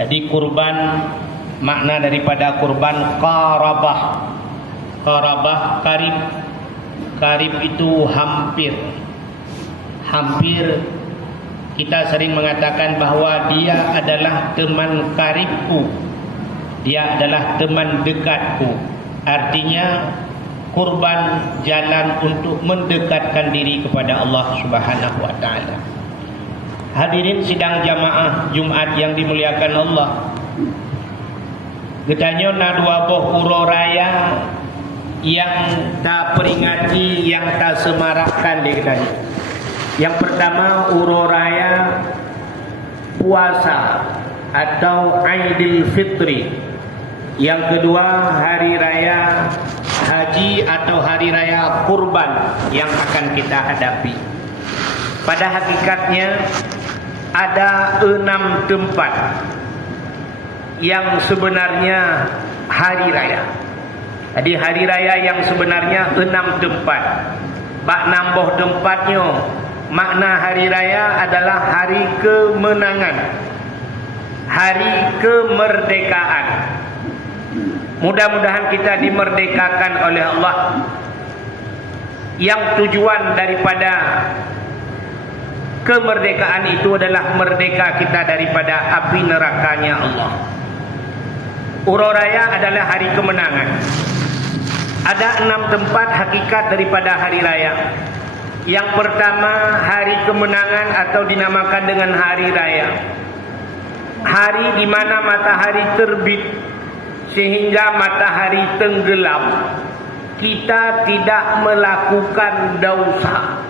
Jadi kurban, makna daripada kurban qarabah. Qarabah karib. Karib itu hampir. Hampir, kita sering mengatakan bahwa dia adalah teman karibku, dia adalah teman dekatku. Artinya kurban jalan untuk mendekatkan diri kepada Allah Subhanahu wa taala. Hadirin sidang jamaah Jumat yang dimuliakan Allah. Getanyo na dua boh uro raya yang tak peringati, yang tak semarakkan di getanyo. Yang pertama uro raya puasa atau Aidil Fitri. Yang kedua hari raya haji atau hari raya kurban yang akan kita hadapi. Pada hakikatnya ada 6 tempat yang sebenarnya hari raya. Jadi hari raya yang sebenarnya 6 tempat. Bak nambah tempatnya, makna hari raya adalah hari kemenangan, hari kemerdekaan. Mudah-mudahan kita dimerdekakan oleh Allah. Yang tujuan daripada kemerdekaan itu adalah merdeka kita daripada api nerakanya Allah. Uro raya adalah hari kemenangan. Ada 6 tempat hakikat daripada hari raya. Yang pertama hari kemenangan atau dinamakan dengan hari raya. Hari di mana matahari terbit sehingga matahari tenggelam, kita tidak melakukan dosa.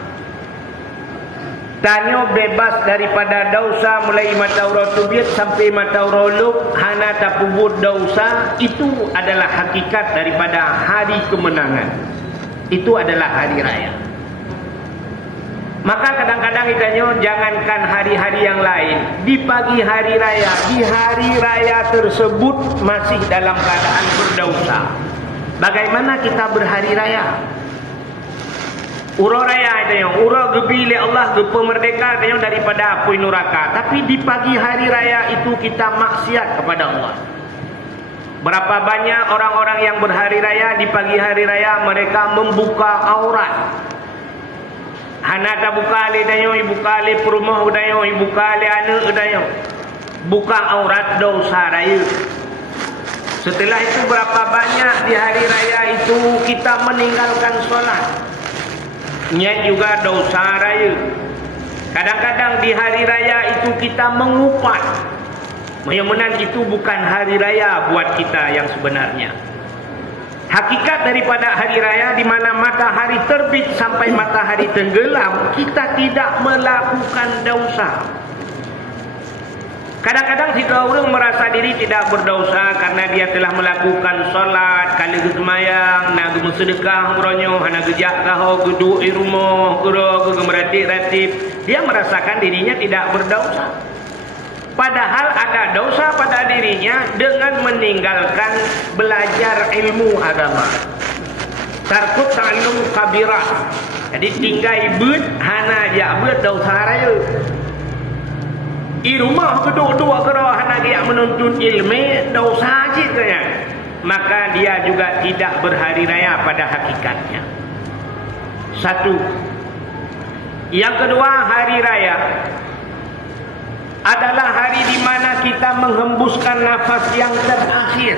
Tanyo bebas daripada dosa mulai matahari terbit sampai matahari luk, hana tapubut dosa. Itu adalah hakikat daripada hari kemenangan. Itu adalah hari raya. Maka kadang-kadang ditanya, jangankan hari-hari yang lain, di pagi hari raya, di hari raya tersebut masih dalam keadaan berdosa. Bagaimana kita berhari raya? Uro raya itu, uro gebili Allah, gepemerdeka itu daripada api neraka. Tapi di pagi hari raya itu kita maksiat kepada Allah. Berapa banyak orang-orang yang berhari raya, di pagi hari raya mereka membuka aurat. Hana tak buka ali dayo, ibu kali perumah dayo, ibu kali anak dayo. Buka aurat dosa raya. Setelah itu berapa banyak di hari raya itu kita meninggalkan solat. Nya juga dosa raya. Kadang-kadang di hari raya itu kita mengupat. Mudah-mudahan itu bukan hari raya buat kita yang sebenarnya. Hakikat daripada hari raya di mana matahari terbit sampai matahari tenggelam, kita tidak melakukan dosa. Kadang-kadang si orang merasa diri tidak berdosa karena dia telah melakukan solat, kali kesemayang, nak bersedekah umrohnya, hana gejak kau geduk di rumah, guru gemeratik-ratik. Dia merasakan dirinya tidak berdosa. Padahal ada dosa pada dirinya dengan meninggalkan belajar ilmu agama. Tarkut ta'allum kabirah. Jadi tinggal ibut, hana jabut dosa raya. Di rumah kedua-dua kerana hana dia menuntut ilmu, dosa saja. Maka dia juga tidak berhari raya pada hakikatnya. Satu. Yang kedua, hari raya adalah hari di mana kita menghembuskan nafas yang terakhir.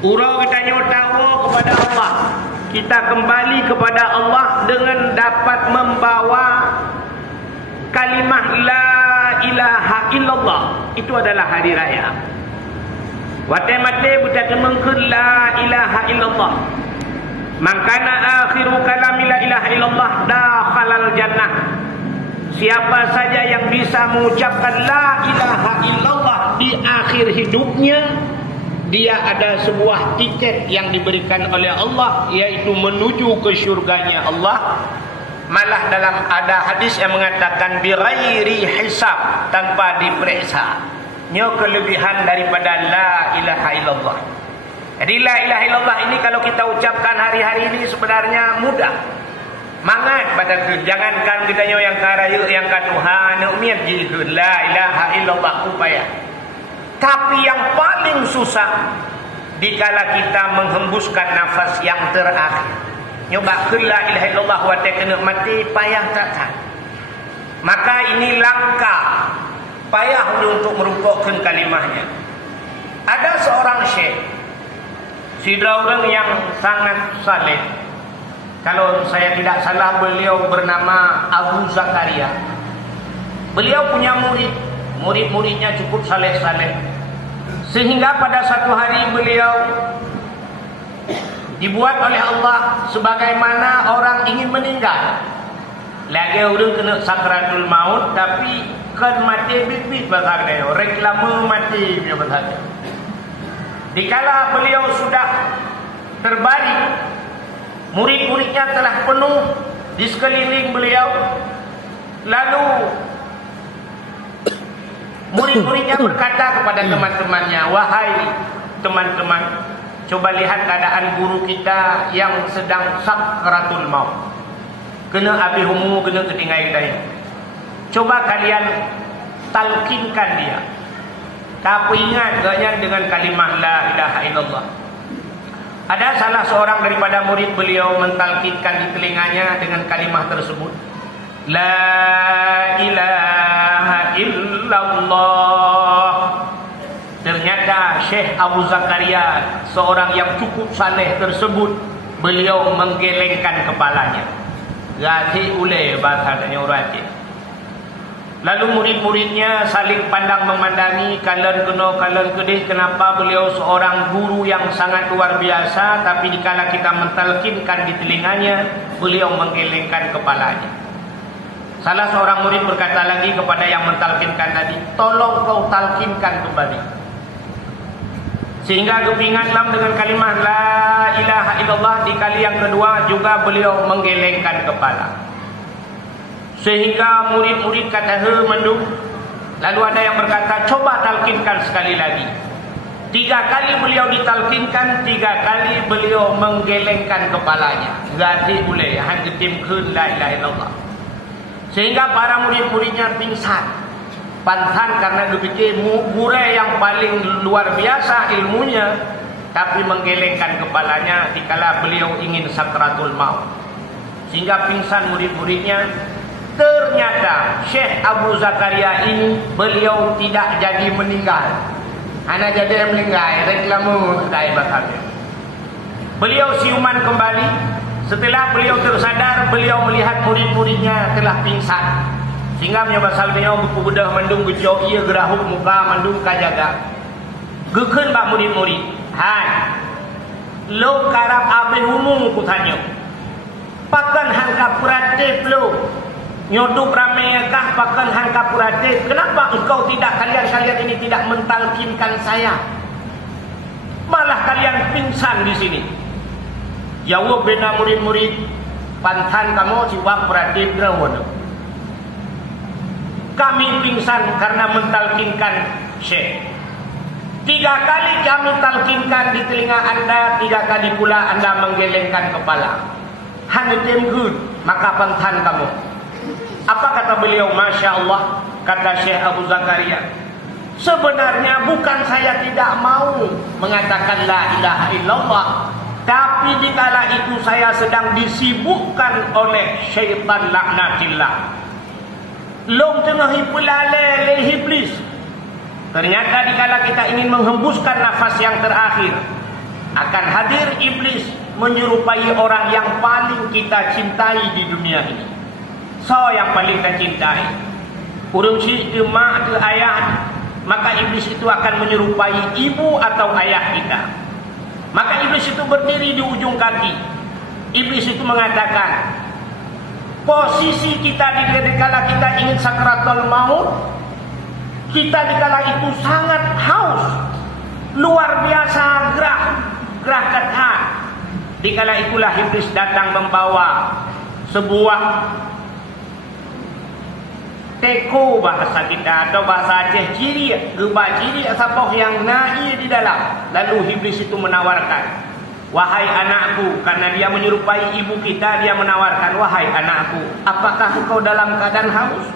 Urau kita tahu kepada Allah. Kita kembali kepada Allah dengan dapat membawa kalimah la ilaha illallah. Itu adalah hari raya. Watemate buta temengkeun la ilaha illallah. Mangkana akhiru kalam la ilaha illallah dakhalal jannah. Siapa saja yang bisa mengucapkan la ilaha illallah di akhir hidupnya, dia ada sebuah tiket yang diberikan oleh Allah, yaitu menuju ke syurganya Allah. Malah dalam ada hadis yang mengatakan bighairi hisab, tanpa diperiksa. Nyo kelebihan daripada la ilaha illallah. Jadi la ilaha illallah ini kalau kita ucapkan hari-hari ini sebenarnya mudah. Mangat pada tu, jangankan kita yang karaya yang katuhan umiat jihud la ilaha illallah upaya. Tapi yang paling susah dikala kita menghembuskan nafas yang terakhir. Nyoba ke la ilaha illallah wa kena mati payah tak? Maka ini langkah payah untuk merupukkan kalimahnya. Ada seorang syekh, sidra orang yang sangat saleh. Kalau saya tidak salah, beliau bernama Abu Zakaria. Beliau punya murid-muridnya cukup saleh-saleh. Sehingga pada satu hari beliau dibuat oleh Allah sebagaimana orang ingin meninggal. Lagi orang kena sakratul maut, tapi kan mati bit-bit bahasanya. Reklame mati punya bahasanya. Dikala beliau sudah terbaring, murid-muridnya telah penuh di sekeliling beliau. Lalu murid-muridnya berkata kepada teman-temannya, "Wahai teman-teman, coba lihat keadaan guru kita yang sedang sakratul maut. Kena habis umur, kena ketinggai daya. Coba kalian talkinkan dia. Tapi ingat gaknya dengan kalimah la ilaha illallah." Ada salah seorang daripada murid beliau mentalkinkan di telinganya dengan kalimah tersebut, la ilaha illallah. Ternyata Syekh Abu Zakaria, seorang yang cukup saleh tersebut, beliau menggelengkan kepalanya. Gati ule bahasanya orang Aceh. Lalu murid-muridnya saling pandang memandangi, kalian kena, kalian kedih, kenapa beliau seorang guru yang sangat luar biasa, tapi dikala kita mentalkinkan di telinganya, beliau menggelengkan kepalanya. Salah seorang murid berkata lagi kepada yang mentalkinkan tadi, tolong kau talkinkan kembali. Sehingga kepingatlah dengan kalimah la ilaha illallah. Di kali yang kedua juga beliau menggelengkan kepala. Sehingga murid-murid kata mendung. Lalu ada yang berkata, coba talkinkan sekali lagi. 3 kali beliau ditalkinkan, 3 kali beliau menggelengkan kepalanya. Gati boleh, hanya timkun la ilaha illallah. Sehingga para murid-muridnya pingsan. Pantan karena dipikir guru yang paling luar biasa ilmunya, tapi menggelengkan kepalanya dikala beliau ingin sakratul maut. Sehingga pingsan murid-muridnya. Ternyata Syekh Abu Zakaria ini beliau tidak jadi meninggal. Hanya jadi meninggal, reklamu dari bakatnya. Beliau siuman kembali. Setelah beliau tersadar, beliau melihat murid-muridnya telah pingsan. Sehingga punya pasal beliau buku bedah mendung gejau ia gerahuk muka mendung kajaga. Geken bak murid-murid. Hai. Lo karab abih umum ku tanya. Pakan hangka puratif lo. Nyoduk ramai kah pakan hangka puratif. Kenapa engkau tidak, kalian ini tidak mentalkinkan saya? Malah kalian pingsan di sini. Jawab bina murid-murid. Pantan kamu siwak puratif gerawan. Kami pingsan karena mentalkinkan Syekh. 3 kali kami talkinkan di telinga anda, 3 kali pula anda menggelengkan kepala. Hanya temgud, maka pantan kamu. Apa kata beliau? Masya Allah, kata Syekh Abu Zakaria, sebenarnya bukan saya tidak mau mengatakan la ilaha illallah, tapi dikala itu saya sedang disibukkan oleh syaitan laknatillah. Long tengah hipulale le iblis. Ternyata dikala kita ingin menghembuskan nafas yang terakhir, akan hadir iblis menyerupai orang yang paling kita cintai di dunia ini. So yang paling kita cintai, urung si mak ke ayah, maka iblis itu akan menyerupai ibu atau ayah kita. Maka iblis itu berdiri di ujung kaki. Iblis itu mengatakan, posisi kita dikala kita ingin sakratul maut, kita dikala itu sangat haus, luar biasa gerah kata. Dikala itulah iblis datang membawa sebuah teko bahasa kita atau bahasa Aceh ciri, gebah ciri sapoh yang naik di dalam. Lalu iblis itu menawarkan, wahai anakku, karena dia menyerupai ibu kita, dia menawarkan, wahai anakku, apakah engkau dalam keadaan haus?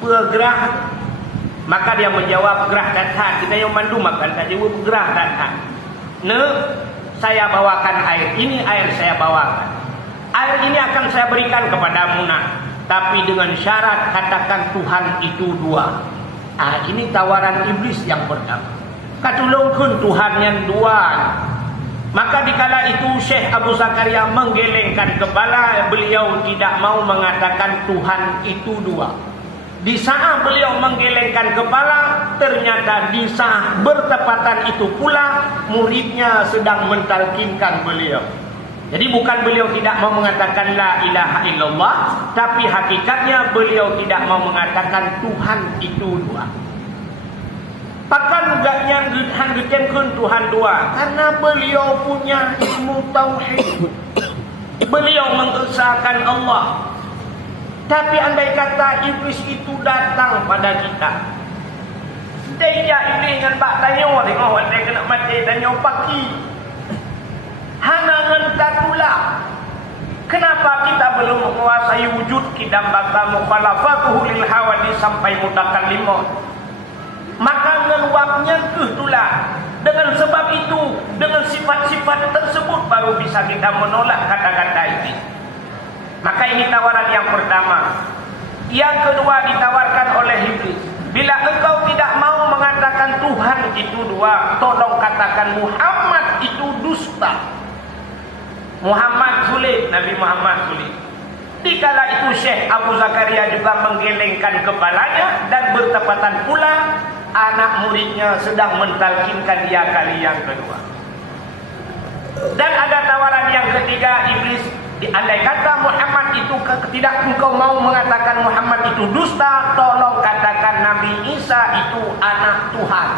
Bergerah. Maka dia menjawab, gerah datang. Kita yang mandu makan tak jawab, gerah datang. Saya bawakan air. Ini air saya bawakan. Air ini akan saya berikan kepadamu nak. Tapi dengan syarat katakan Tuhan itu dua. Ini tawaran iblis yang pertama. Katulungkun Tuhan yang dua. Maka dikala itu Syekh Abu Zakaria menggelengkan kepala. Beliau tidak mau mengatakan Tuhan itu dua. Di saat beliau menggelengkan kepala, ternyata di saat bertepatan itu pula muridnya sedang mentalkinkan beliau. Jadi bukan beliau tidak mau mengatakan la ilaha illallah, tapi hakikatnya beliau tidak mau mengatakan Tuhan itu dua. Pakan gaknya getemkeun Tuhan dua, karena beliau punya ilmu tauhid. Beliau mengesahkan Allah. Tapi andai kata iblis itu datang pada kita, dia ini dengan bak tanya, tengok dia kena mati tanya pagi. Hana ngentatulah. Kenapa kita belum menguasai wujud kita bakal mukhalafatuhu lil hawadis sampai mutakallimun? Maka ngeluapnya ketulah. Dengan sebab itu, dengan sifat-sifat tersebut baru bisa kita menolak kata-kata ini. Maka ini tawaran yang pertama. Yang kedua ditawarkan oleh iblis. Bila engkau tidak mau mengatakan Tuhan itu dua, tolong katakan Muhammad itu dusta. Muhammad sulit, Nabi Muhammad sulit. Dikala itu Syekh Abu Zakaria juga menggelengkan kepalanya dan bertepatan pula anak muridnya sedang mentalkinkan dia kali yang kedua. Dan ada tawaran yang ketiga iblis. Andai kata Muhammad itu tidak engkau mau mengatakan Muhammad itu dusta, tolong katakan Nabi Isa itu anak Tuhan.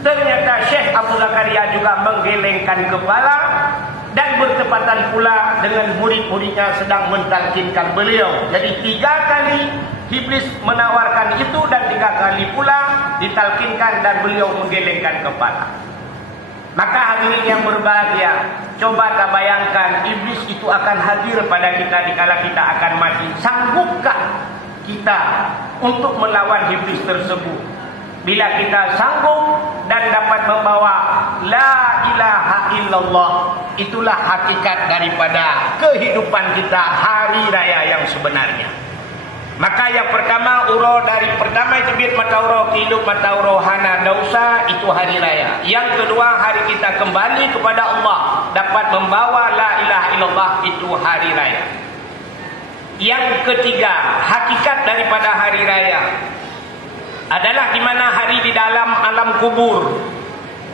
Ternyata Syekh Abu Zakaria juga menggelengkan kepala dan bertepatan pula dengan murid-muridnya sedang mentalkinkan beliau. Jadi 3 kali iblis menawarkan itu dan 3 kali pula ditalkinkan dan beliau menggelengkan kepala. Maka hadirin yang berbahagia, coba tak bayangkan iblis itu akan hadir pada kita dikala kita akan mati. Sanggupkah kita untuk melawan iblis tersebut? Bila kita sanggup dan dapat membawa la ilaha illallah, itulah hakikat daripada kehidupan kita hari raya yang sebenarnya. Maka yang pertama uro dari pertama itu bit matauro hidup matauro hana dausa, itu hari raya. Yang kedua hari kita kembali kepada Allah dapat membawa la ilaha illallah, itu hari raya. Yang ketiga hakikat daripada hari raya adalah di mana hari di dalam alam kubur.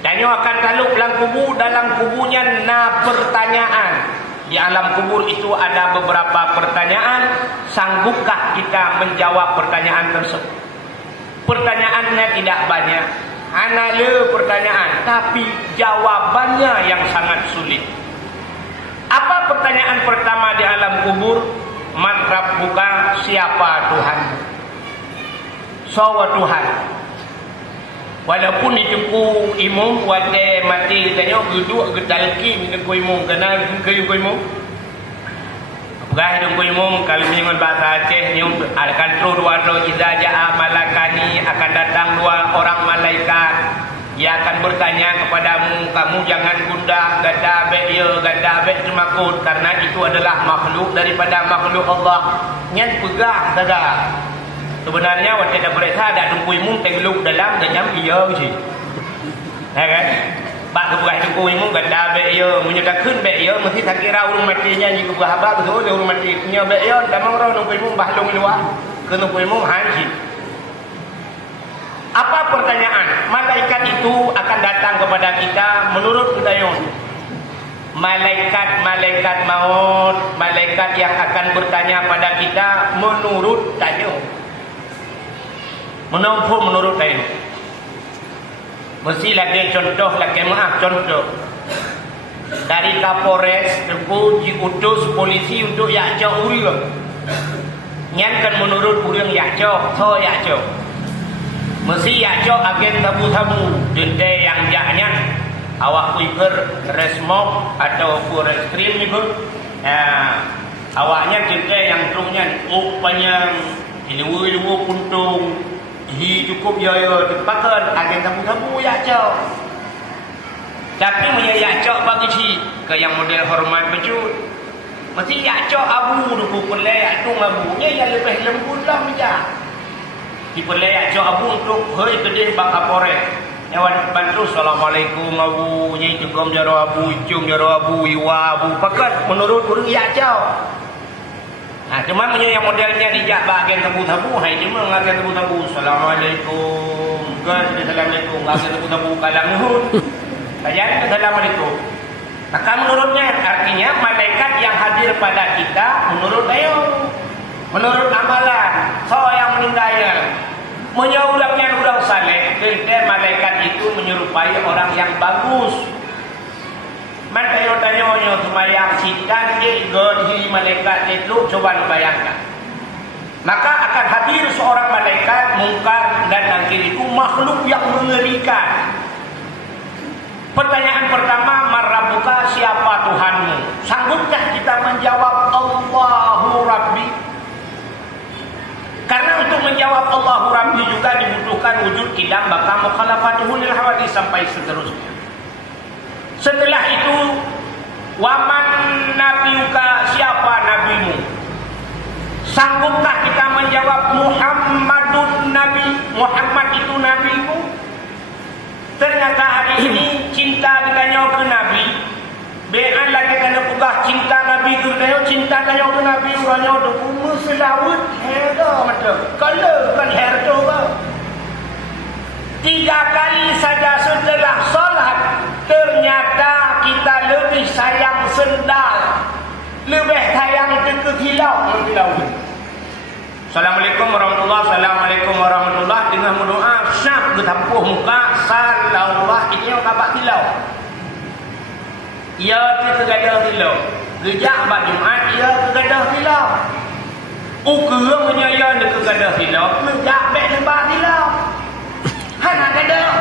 Dan yang akan taluk dalam kubur, dalam kuburnya na pertanyaan. Di alam kubur itu ada beberapa pertanyaan. Sanggupkah kita menjawab pertanyaan tersebut? Pertanyaannya tidak banyak, hanya pertanyaan, tapi jawabannya yang sangat sulit. Apa pertanyaan pertama di alam kubur? Man rabbuka, siapa Tuhan? Sawa Tuhan. Walaupun itu ku imum wate mati tanya geduk gedalki dengan ku imum kenal ku imum. Gah dengan ku imum kalau minum bahasa Aceh nyum akan terus dua iza jaa malakani, akan datang 2 orang malaikat. Dia akan bertanya kepadamu, kamu jangan gundah gada be ieu gada be makut, karena itu adalah makhluk daripada makhluk Allah. Nyan pegah saja. Sebenarnya waktu ada periksa ada tungkui mung tengluk dalam dan nyam iya sih. Ya kan? Bak kebuah tungkui mung ganda be iya menyedakkeun be iya mesti tak kira urang matinya jika buah haba betul urang mati punya be iya damang ro tungkui mung bahlong luar ke tungkui mung haji. Apa pertanyaan? Malaikat itu akan datang kepada kita menurut kedayon. Malaikat maut, malaikat yang akan bertanya pada kita menurut tayo. Menurut saya mesti lagi contoh lagi maaf contoh dari Kapolres aku diutus polisi untuk yakcok urang nyankan menurut urang yakcok so yakcok mesti yakcok agen tabu-tabu dende yang jaknya awak kuiper resmob atau forestrim itu awaknya dende yang terusnya upanya ini puntung Hi cukup ya dipakai agen tabu-tabu ya cok. Tapi menyak cok bagi si ke yang model hormat bejut. Mesti ya cok abu duku pelai tu abunya yang lebih lembut lah meja. Di pelai cok abu untuk hei kedih bak kapore. Ewan bantu assalamualaikum abu nyai cengkom jaro abu cung jaro abu iwa abu pakat menurut urang ya cok. Nah, cuma yang modelnya dijak bagian tabu-tabu, hai cuma ngagen tabu-tabu. Assalamualaikum. Kan assalamualaikum. Ngagen tabu-tabu kalang nuhun. Kajian assalamualaikum. Maka menurutnya artinya malaikat yang hadir pada kita menurut ayo, menurut amalan, so yang menindaya. Menyurangnya orang saleh, dan malaikat itu menyerupai orang yang bagus. Man tanya-tanya semayang sitan di malaikat itu coba dibayangkan. Maka akan hadir seorang malaikat mungkar dan nakir itu makhluk yang mengerikan. Pertanyaan pertama, Marrabuka, siapa Tuhanmu? Sanggupkah kita menjawab Allahu Rabbi? Karena untuk menjawab Allahu Rabbi juga dibutuhkan wujud kidam baka mukhalafatuhu lil hawadis sampai seterusnya. Setelah itu, waman nabiuka, siapa nabimu? Sanggupkah kita menjawab Muhammadun Nabi? Muhammad itu nabimu? Ternyata hari ini cinta ditanya ke Nabi. Be'an lagi kena pegah cinta Nabi ke ditanya, cinta tanya ke Nabi. Uranya ada bunga selawut. Hera macam. Kalau kan herdo ke. 3 kali saja setelah solat, ternyata kita lebih sayang sendal, lebih sayang ke kilau. Assalamualaikum warahmatullahi wabarakatuh. Assalamualaikum warahmatullahi wabarakatuh. Dengan berdoa syak getampuh muka sallallahu ini yang kabak kilau. Ia kegadah kilau. Gejak bak Jumaat ia kegadah kilau. Ukura menyaya dia kegadah kilau. Gejak bek lebah kilau. Hana gadah.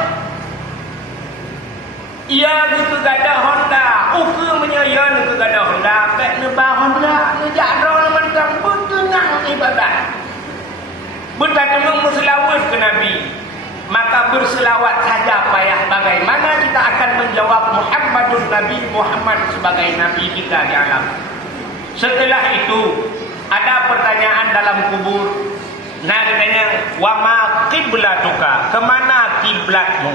Ia kegadah Honda. Ukura menyaya dia kegadah Honda. Bek lebah Honda. Gejak drone macam bertenang ibadat. Bertatunggu berselawat ke Nabi. Maka berselawat saja payah. Bagaimana kita akan menjawab Muhammadun Nabi, Muhammad sebagai Nabi kita di alam. Setelah itu ada pertanyaan dalam kubur. Nah katanya, wa ma qiblatuka, kemana kiblatmu?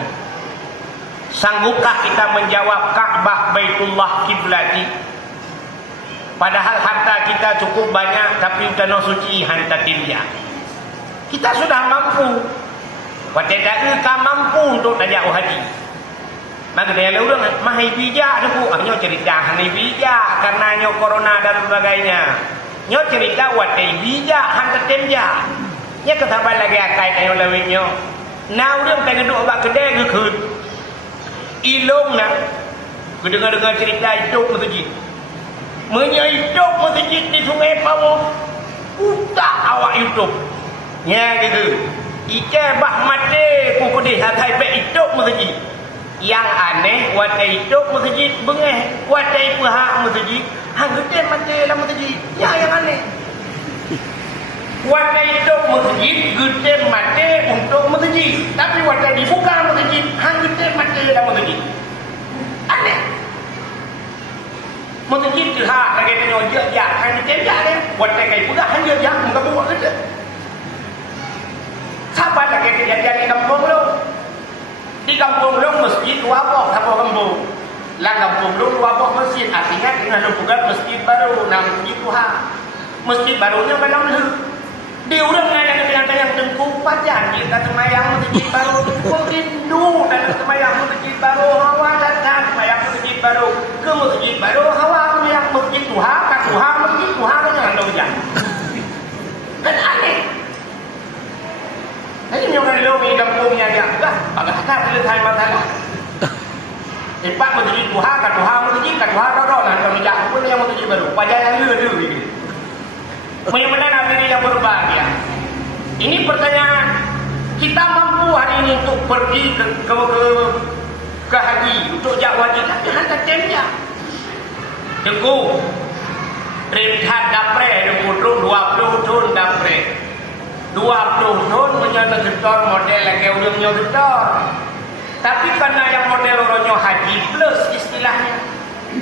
Sanggupkah kita menjawab Ka'bah Baitullah kiblati? Padahal harta kita cukup banyak, tapi tanah suci hantar timnya. Kita sudah mampu. Wadah tak mampu untuk tajak haji. Maka dia lalu dengan mahai bijak tu, hanya cerita mahai bijak karena nyo corona dan sebagainya. Nyo cerita wadah bijak hantar timnya. Nya kata lagi akai kayo lawinyo. Nah udah tak duduk bak kedai ke ilong nak. Dengar cerita hidup masjid. Hidup masjid di Sungai Pawong. Utak awak hidup. Ya gitu. Ike bah mati ku kudih hatai pe hidup masjid. Yang aneh watai hidup masjid bengeh watai pihak masjid hang gede mati dalam masjid. Ya yang aneh. Watai hidup masjid gede mati untuk masjid. Tapi watai dibuka masjid hang gede mati dalam masjid. Aneh. Masjid pihak lagi tanya jak hang gede jak dia. Watai kai pula hang jak muka buat gede. Siapa tak kejadian di kampung lu? Di kampung lu masjid wabah sama kampung. Lah kampung lu wabah masjid. Artinya dengan lu buka masjid baru. Nam itu ha. Masjid barunya belum lu. Di orang yang tengku pajan. Kita semayang masjid baru. Tengku rindu dan semayang masjid baru. Hawa datang semayang masjid baru. Ke masjid baru hawa semayang masjid Tuhan. Kat Tuhan masjid Tuhan dengan lu jangan. Kan aneh. Ini orang lomi kampungnya dia juga. Agak tak selesai masalah. Empat masjid Tuhan, kat Tuhan masjid, kat Tuhan rada lah. Kalau tidak pun yang masjid baru. Wajah yang lulu ini. Bagaimana Nabi yang berbahagia? Ini pertanyaan. Kita mampu hari ini untuk pergi ke haji, untuk jak wajib. Tapi hantar temnya. Tengku. Rehat dapre, 20 tahun dapre. 20 tahun menyana getor model lagi urangnya getor. Tapi karena yang model orangnya haji plus istilahnya.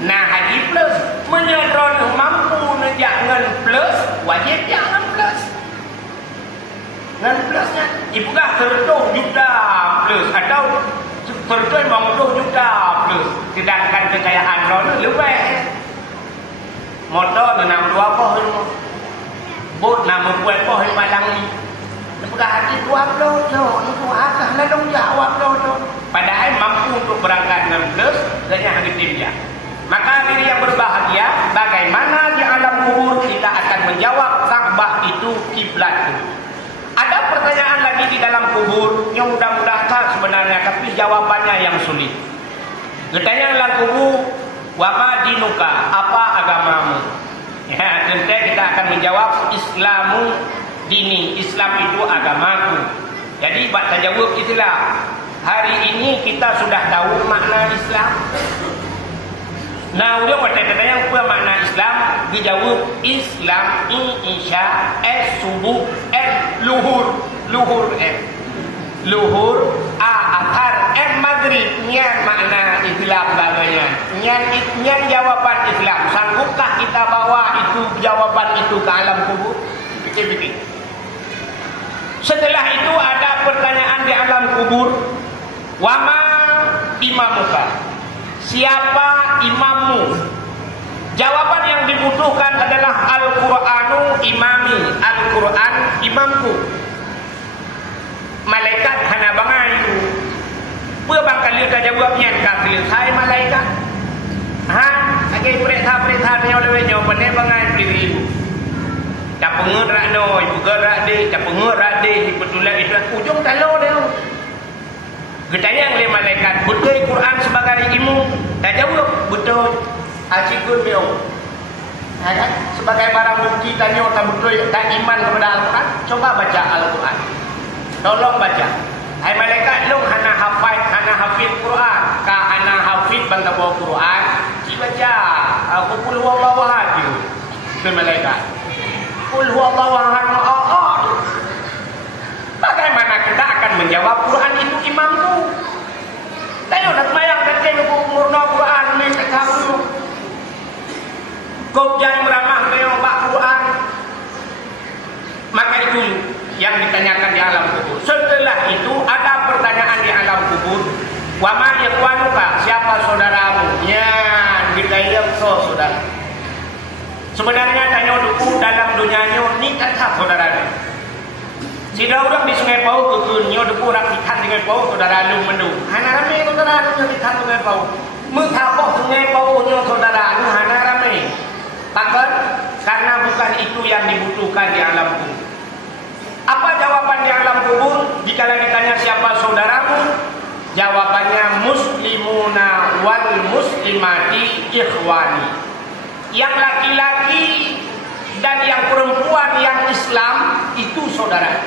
Nah haji plus menyadron mampu jangan plus wajib jangan plus. Ngan plusnya ibu dah tertuh juta plus atau tertuh 50 juta plus. Sedangkan kekayaan orang lebih. Motor 62 pohon. Bot nama buat pohon malang ni. Bukan hati 20 tu. Itu akah lalu jawab tu. Padahal mampu untuk berangkat 6 plus dan yang hari timnya. Maka diri yang berbahagia, bagaimana di alam kubur kita akan menjawab Ka'bah itu kiblat. Ada pertanyaan lagi di dalam kubur yang mudah-mudahan sebenarnya, tapi jawabannya yang sulit. Bertanya dalam kubur, wama dinuka, apa agamamu? Ya, tentu kita akan menjawab Islamu dini, Islam itu agamaku. Jadi buat jawab itulah. Hari ini kita sudah tahu makna Islam. Nah, udah bertanya-tanya apa makna Islam? Dijawab Islam Isya subuh luhur luhur athar maghrib. Nyan makna Islam bagainya. Nyan jawaban Islam. Sanggupkah kita bawa itu jawaban itu ke alam kubur? Pikir-pikir. Setelah itu ada pertanyaan di alam kubur. Wama imamuka? Siapa imammu? Jawaban yang dibutuhkan adalah Al-Qur'anu imami. Al-Quran imamku. Malaikat hana bangayu. Apa bakal dia jawabnya kafir? Saya malaikat. Lagi perintah-perintah dia oleh jawabannya bangai beribu. Tak pengerak no, ibu gerak dia, tak pengerak dia, betulan itu ujung talo dia. Bertanya oleh malaikat, betul Quran sebagai ilmu? Tak jawab, betul. Acikun biong. Sebagai barang bukti tanya tak betul, tak iman kepada Al-Quran, coba baca Al-Quran. Tolong baca. Hai malaikat, lu hana hafid Quran, ka hana hafid bantau Quran, si baca. Aku qul huwallahu ahad. Hai malaikat. Qul huwallahu ahad. Bagaimana kita akan menjawab Quran itu imamku? Tayo nak mayang kecil umurna Quran ni tak tahu. Kau jangan meramah dengan bak Quran. Maka itu yang ditanyakan di alam kubur. Setelah itu ada pertanyaan di alam kubur. Wa ma ikhwanuka? Siapa saudaramu? Ya, kita yang saudara. Sebenarnya tanya dulu dalam dunianya ni tak saudara. Sida orang di Sungai Pau kekunyo depu rakitan dengan Pau saudara lu mendu. Hana rame saudara lu rakitan Sungai Pau. Mengapa Sungai Pau nyo saudara lu hana rame? Takkan karena bukan itu yang dibutuhkan di alam kubur. Apa jawaban di alam kubur? Jika ditanya siapa saudaramu, jawabannya muslimuna wal muslimati ikhwani. Yang laki-laki dan yang perempuan yang Islam itu saudara.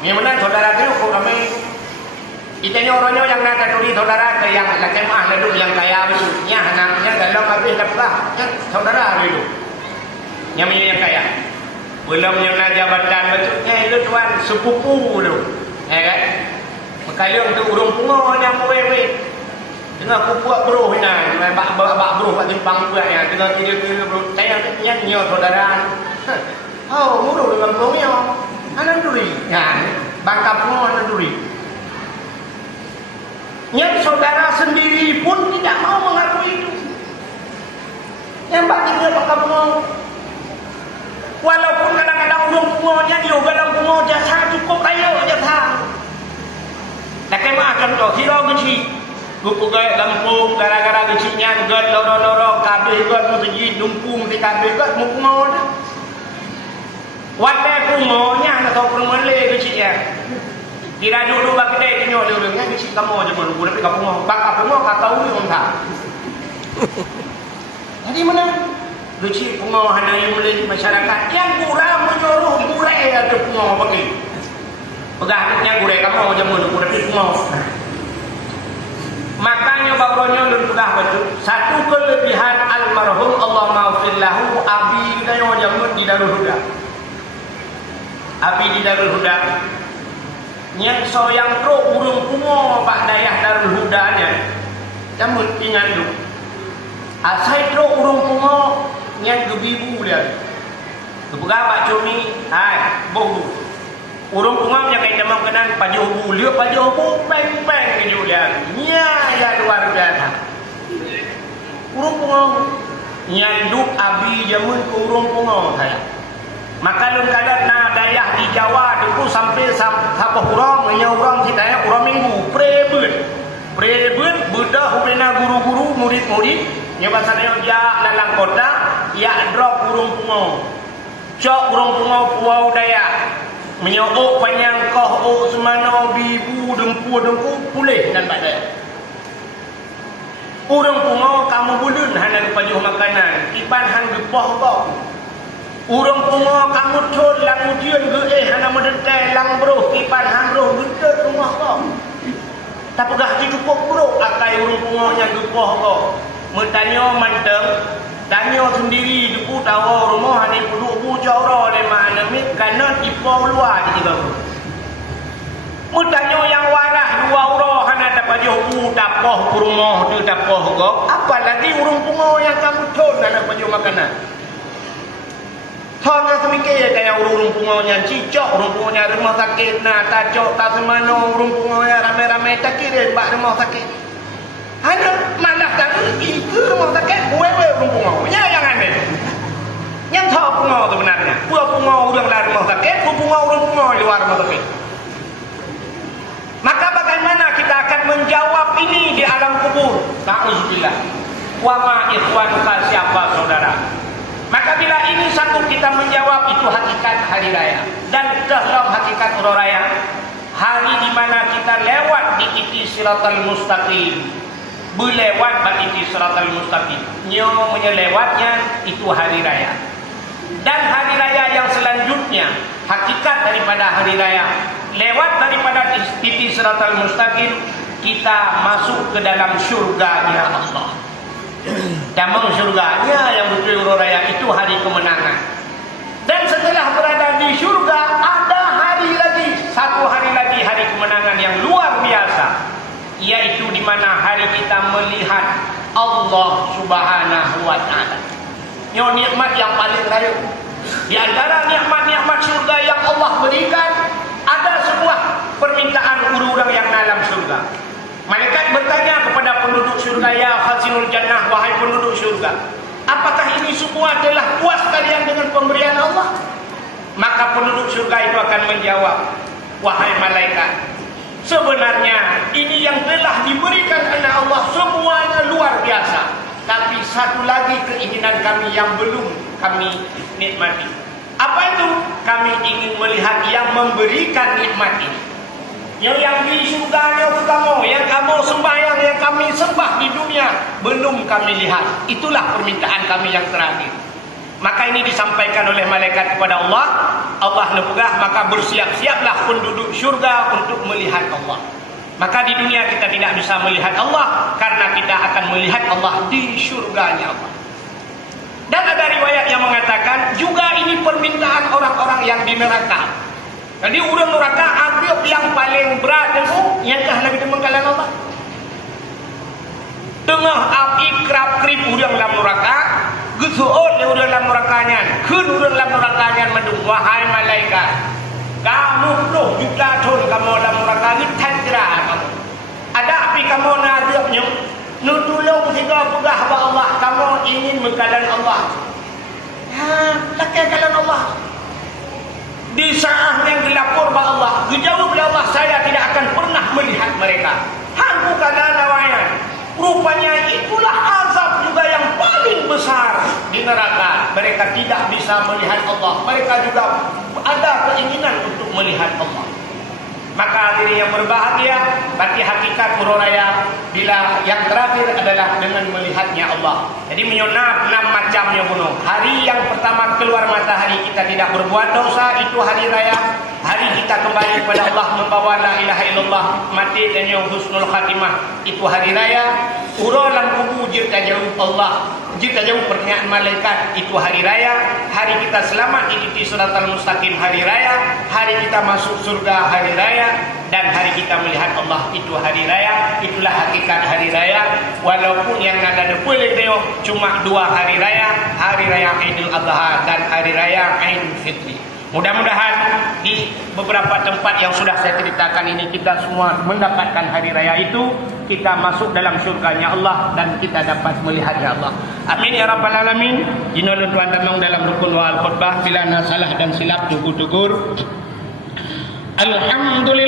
Yang mana saudara itu kau ramai. Itanya orangnya yang nak tuli saudara ke yang laki mah lalu yang kaya itu. Nya anaknya dalam habis dapat. Saudara itu. Yang kaya. Belum yang nak jabatan betulnya itu tuan sepupu tu. Kan? Makanya untuk urung pungo yang boleh. Dengan kupuak bro hina, bak bro kat timpang buat ya. Dengan tiga bro. Saya nyanyi saudara. Oh, muru dengan bro-nya. Anak duri. Kan? Bangka pungo anak duri. Yang saudara sendiri pun tidak mau mengakui itu. Yang bak dia bangka pungo. Walaupun kadang-kadang urung pungonya dia dalam pungo jasa cukup kaya jasa. Tak kemah akan tu hirau kecil. Gupugai Lampung gara-gara kecilnya gad loro-loro kabeh gad mesti dumpung di kabeh gad mukmo. Watai pungonya atau permele kecilnya. Kira dulu bak gede dinyo lurungnya kecil kamu aja menunggu tapi kapungo. Bak kapungo ka tahu ni onta. Jadi mana? Kecil pungo hana yang mulai masyarakat yang kurang menyuruh gurek ada pungo bagi. Pegahnya gurek kamu aja menunggu tapi pungo. Makanya bakronya sudah betul. Satu kelebihan almarhum Allah maafir lahu abi dayo jamun di darul huda. Abi di Darul Huda. Yang soyang tro urung pungo pak dayah Darul Hudanya. Jamut ingat tu. Asai tro urung pungo yang gebibu dia. Kebuka pak cumi, hai, bohu. Urung pungo yang kait demam kenan pajohu, lihat pajohu peng-peng ke dia. Nya ya luar biasa. Urung pungo nyanduk abi jamun ke urung pungo saya. Maka lun kadat na dayah di Jawa tu sampai sampai urang nya urang kita urang minggu prebut budak hubena guru-guru murid-murid nya basanya ja lalang kota ya drop urung pungo cok urung pungo puau daya menyok panjang koh o semana bibu dengku pulih dan badai urung pungo kamu bulun hana pajuh makanan iban han gepoh kok urung pungo kamu thon lang ujian ge hana mendetai lang bro iban han bro gede rumah kok tapi gak cukup bro akai urung pungo nya gepoh kok mentanyo manteng tanyo sendiri depu tahu rumah ni puduk bu jauh le mana mit kana ipo luar di bang mentanyo yang warah 2 euro hana dapat jobu dapoh rumah tu dapoh kok apalagi urung pungo yang kamu thon hana pajo makanan Hanya semikir kaya urung pungonya cicok, urung pungonya rumah sakit, nah tajok, tak semano, urung pungonya rame-rame tak kira bak rumah sakit. Hanya malah tak itu rumah sakit, wewe urung pungonya yang aneh. Yang tahu pungo sebenarnya, buah pungo urang dari rumah sakit, pungo urung pungo di luar rumah sakit. Maka bagaimana kita akan menjawab ini di alam kubur? Ta'uzubillah. Wa ma ikhwanuka siapa saudara? Maka bila ini sanggup kita menjawab, itu hakikat hari raya. Dan dalam hakikat hari raya, hari di mana kita lewat di iti siratal mustaqim, berlewat di iti siratal mustaqim, nyo menyelewatnya, itu hari raya. Dan hari raya yang selanjutnya, hakikat daripada hari raya, lewat daripada iti siratal mustaqim, kita masuk ke dalam syurganya Allah. Damang syurganya yang betul raya itu hari kemenangan. Dan setelah berada di syurga, ada hari lagi, satu hari lagi, hari kemenangan yang luar biasa, yaitu di mana hari kita melihat Allah Subhanahu wa taala. Ini nikmat yang paling raya. Di antara nikmat-nikmat syurga yang Allah berikan, ada sebuah permintaan orang yang dalam syurga. Malaikat bertanya kepada penduduk syurga, ya khazinul jannah, wahai penduduk syurga, apakah ini semua telah puas kalian dengan pemberian Allah? Maka penduduk syurga itu akan menjawab, wahai malaikat, sebenarnya ini yang telah diberikan oleh Allah semuanya luar biasa, tapi satu lagi keinginan kami yang belum kami nikmati. Apa itu? Kami ingin melihat yang memberikan nikmat ini. Yang di surganya kamu, yang kamu sembahyang, yang kami sembah di dunia, belum kami lihat. Itulah permintaan kami yang terakhir. Maka ini disampaikan oleh malaikat kepada Allah. Allah nepegah, maka bersiap-siaplah penduduk syurga untuk melihat Allah. Maka di dunia kita tidak bisa melihat Allah, karena kita akan melihat Allah di syurganya Allah. Dan ada riwayat yang mengatakan juga ini permintaan orang-orang yang di neraka. Jadi urang neraka agak yang paling berat itu nyangkah Nabi temengkalan Allah. Tengah api kerap-kerip urang dalam neraka, gesuot le urang dalam nerakanya, keun urang dalam nerakanya mendung, wahai malaikat, kamu puluh juta tahun kamu dalam neraka ni tanjera kamu. Ada api kamu nadapnya, nutulung sehingga pegah ba Allah, kamu ingin mengkalan Allah. Ha, takkan kalan Allah. Di saat yang dilapor oleh Allah, dijawab oleh Allah, saya tidak akan pernah melihat mereka. Han bukan lawayan. Rupanya itulah azab juga yang paling besar di neraka. Mereka tidak bisa melihat Allah. Mereka juga ada keinginan untuk melihat Allah. Maka hadirin yang berbahagia, bagi hakikat raya bila yang terakhir adalah dengan melihatnya Allah. Jadi menyonap 6 macamnya bunuh. Hari yang pertama keluar matahari, kita tidak berbuat dosa, itu hari raya. Hari kita kembali kepada Allah, membawa la ilaha illallah, mati dan yang husnul khatimah, itu hari raya. Urolam kubu jika jauh Allah, jika jauh pertanyaan malaikat, itu hari raya. Hari kita selamat di siratal mustaqim hari raya. Hari kita masuk surga hari raya. Dan hari kita melihat Allah itu hari raya. Itulah hakikat hari raya. Walaupun yang ada boleh teo cuma 2 hari raya, hari raya Idul Adha dan hari raya Idul Fitri. Mudah-mudahan di beberapa tempat yang sudah saya ceritakan ini kita semua mendapatkan hari raya itu, kita masuk dalam surganya Allah dan kita dapat melihatnya Allah. Amin ya rabbal alamin. Jinulun Tuhan tenung dalam rukun wal khutbah bila salah dan silap tugur-tugur. Alhamdulillah.